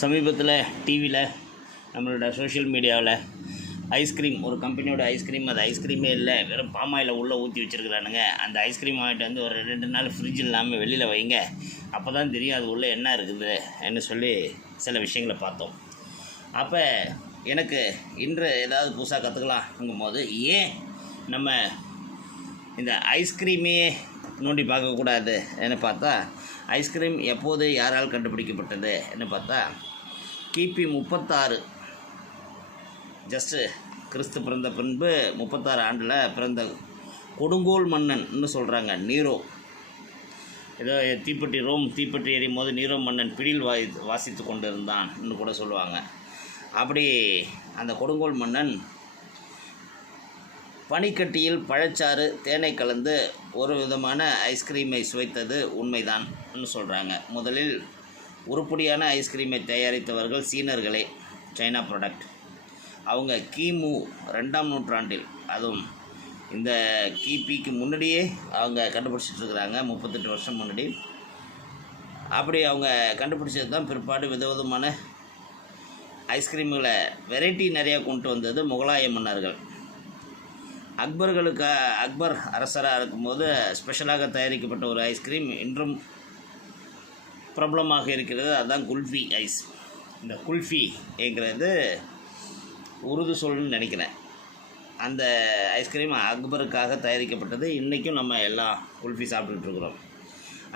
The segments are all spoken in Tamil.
சமீபத்தில் டிவியில் நம்மளோட சோஷியல் மீடியாவில் ஐஸ்கிரீம் ஒரு கம்பெனியோட ஐஸ்கிரீம் அது ஐஸ்கிரீமே இல்லை வெறும் பாமாயில் உள்ளே ஊற்றி வச்சுருக்கிறானுங்க. அந்த ஐஸ்கிரீம் வாங்கிட்டு வந்து ஒரு ரெண்டு நாள் ஃப்ரிட்ஜ் இல்லாமல் வெளியில் வைங்க. அப்போ தான் தெரியும் அது உள்ளே என்ன இருக்குது என்ன சொல்லி சில விஷயங்களை பார்த்தோம். அப்போ எனக்கு இன்று ஏதாவது புதுசாக கற்றுக்கலாம்ங்கும் போது ஏன் நம்ம இந்த ஐஸ்கிரீமே நோண்டி பார்க்கக்கூடாது. என்ன பார்த்தா ஐஸ்கிரீம் எப்போது யாரால் கண்டுபிடிக்கப்பட்டது? என்ன பார்த்தா கிபி முப்பத்தாறு. ஜஸ்ட்டு கிறிஸ்து பிறந்த பின்பு முப்பத்தாறு ஆண்டில் பிறந்த கொடுங்கோல் மன்னன்னு சொல்கிறாங்க நீரோ. ஏதோ தீப்பெட்டி ரோம் தீப்பெட்டி எரியும் போது நீரோ மன்னன் பிடியில் வாய் வாசித்து கொண்டு இருந்தான்னு கூட சொல்லுவாங்க. அப்படி அந்த கொடுங்கோல் மன்னன் பனிக்கட்டியில் பழச்சாறு தேனை கலந்து ஒரு விதமான ஐஸ்கிரீமை சுவைத்தது உண்மைதான்னு சொல்கிறாங்க முதலில் உருப்படியான ஐஸ்கிரீமை தயாரித்தவர்கள் சீனர்களே சைனா ப்ராடக்ட் அவங்க கிமு ரெண்டாம் நூற்றாண்டில் அதுவும் இந்த கிபிக்கு முன்னாடியே அவங்க கண்டுபிடிச்சிட்டு இருக்கிறாங்க முப்பத்தெட்டு வருஷம் முன்னாடி. அப்படி அவங்க கண்டுபிடிச்சது தான் பிற்பாடு விதவிதமான ஐஸ்கிரீம்களை வெரைட்டி நிறையா கொண்டு வந்தது முகலாய மன்னர்கள். அக்பர்களுக்கு அக்பர் அரசராக இருக்கும்போது ஸ்பெஷலாக தயாரிக்கப்பட்ட ஒரு ஐஸ்கிரீம் இன்றும் பிரபலமாக இருக்கிறது. அதுதான் குல்ஃபி ஐஸ் இந்த குல்ஃபிங்கிறது உருது சொல்னு நினைக்கிறேன். அந்த ஐஸ்கிரீம் அக்பருக்காக தயாரிக்கப்பட்டது. இன்றைக்கும் நம்ம எல்லாம் குல்ஃபி சாப்பிட்டுட்ருக்குறோம்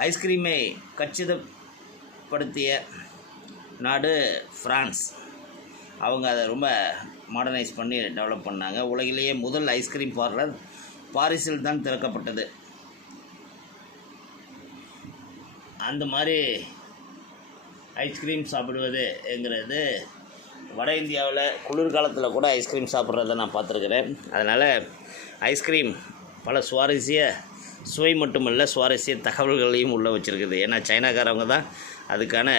ஐஸ்கிரீமை கச்சிதப்படுத்திய நாடு ஃப்ரான்ஸ் அவங்க அதை ரொம்ப மாடர்னைஸ் பண்ணி டெவலப் பண்ணாங்க. உலகிலேயே முதல் ஐஸ்கிரீம் பார்லர் பாரிஸில் தான் திறக்கப்பட்டது. அந்த மாதிரி ஐஸ்கிரீம் சாப்பிடுவதுங்கிறது வட இந்தியாவில் குளிர்காலத்தில் கூட ஐஸ்கிரீம் சாப்பிட்றத நான் பார்த்துருக்குறேன். அதனால் ஐஸ்கிரீம் பல சுவாரஸ்ய சுவை மட்டுமல்ல சுவாரஸ்ய தகவல்களையும் உள்ளே வச்சுருக்குது. ஏன்னா சைனாக்காரவங்க தான் அதுக்கான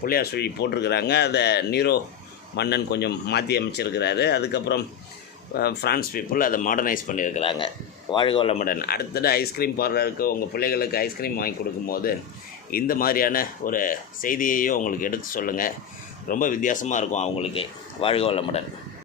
புளியா சுழி போட்டிருக்கிறாங்க. அதை நீரோ மன்னன் கொஞ்சம் மாற்றி அமைச்சிருக்கிறாரு. அதுக்கப்புறம் ஃப்ரான்ஸ் பீப்புள் அதை மாடர்னைஸ் பண்ணியிருக்கிறாங்க. வாழ்க வளமுடன் அடுத்தது ஐஸ்கிரீம் பார்லருக்கு உங்கள் பிள்ளைகளுக்கு ஐஸ்கிரீம் வாங்கி கொடுக்கும்போது இந்த மாதிரியான ஒரு செய்தியையும் உங்களுக்கு எடுத்து சொல்லுங்கள் ரொம்ப வித்தியாசமாக இருக்கும் அவங்களுக்கு வாழ்க வளமுடன்